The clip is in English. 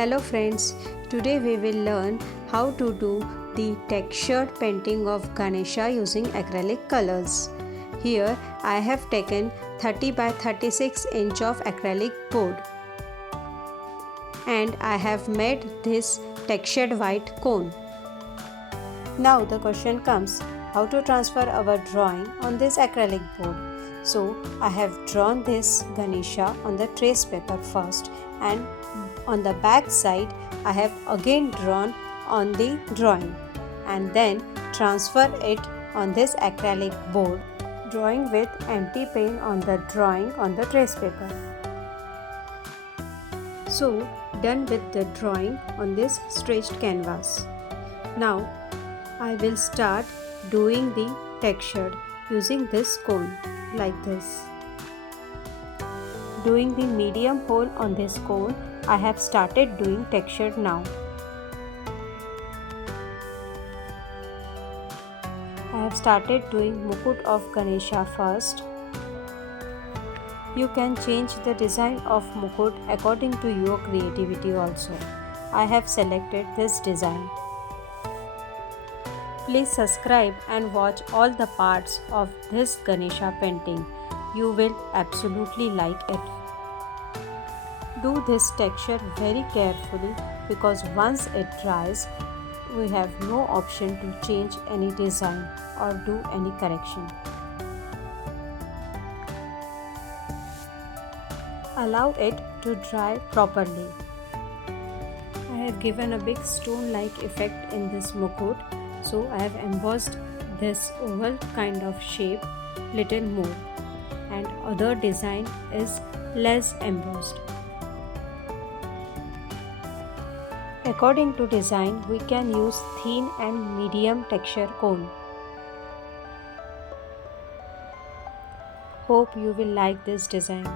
Hello friends, today we will learn how to do the textured painting of Ganesha using acrylic colors. Here I have taken 30 by 36 inch of acrylic board and I have made this textured white cone. Now the question comes, how to transfer our drawing on this acrylic board. So I have drawn this Ganesha on the trace paper first, and on the back side I have again drawn on the drawing and then transfer it on this acrylic board, drawing with empty paint on the drawing on the trace paper. So done with the drawing on this stretched canvas. Now I will start doing the texture using this cone like this. Doing the medium hole on this cone, I have started doing texture now. I have started doing mukut of Ganesha first. You can change the design of mukut according to your creativity also. I have selected this design. Please subscribe and watch all the parts of this Ganesha painting. You will absolutely like it. Do this texture very carefully because once it dries, we have no option to change any design or do any correction. Allow it to dry properly. I have given a big stone-like effect in this mukut, so I have embossed this oval kind of shape little more, and other design is less embossed. According to design, we can use thin and medium texture cone. Hope you will like this design.